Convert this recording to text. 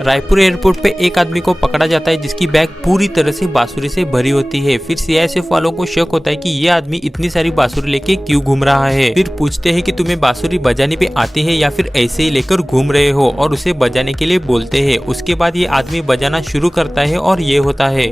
Raipur airport पे एक आदमी को पकड़ा जाता है जिसकी बैग पूरी तरह से बांसुरी से भरी होती है। फिर सीआईएसएफ वालों को शक होता है कि ये आदमी इतनी सारी बांसुरी लेके क्यों घूम रहा है। फिर पूछते हैं कि तुम्हें बांसुरी बजाने पे आती है या फिर ऐसे ही लेकर घूम रहे हो, और उसे बजाने के लिए बोलते हैं। उसके बाद ये आदमी बजाना शुरू करता है और ये होता है।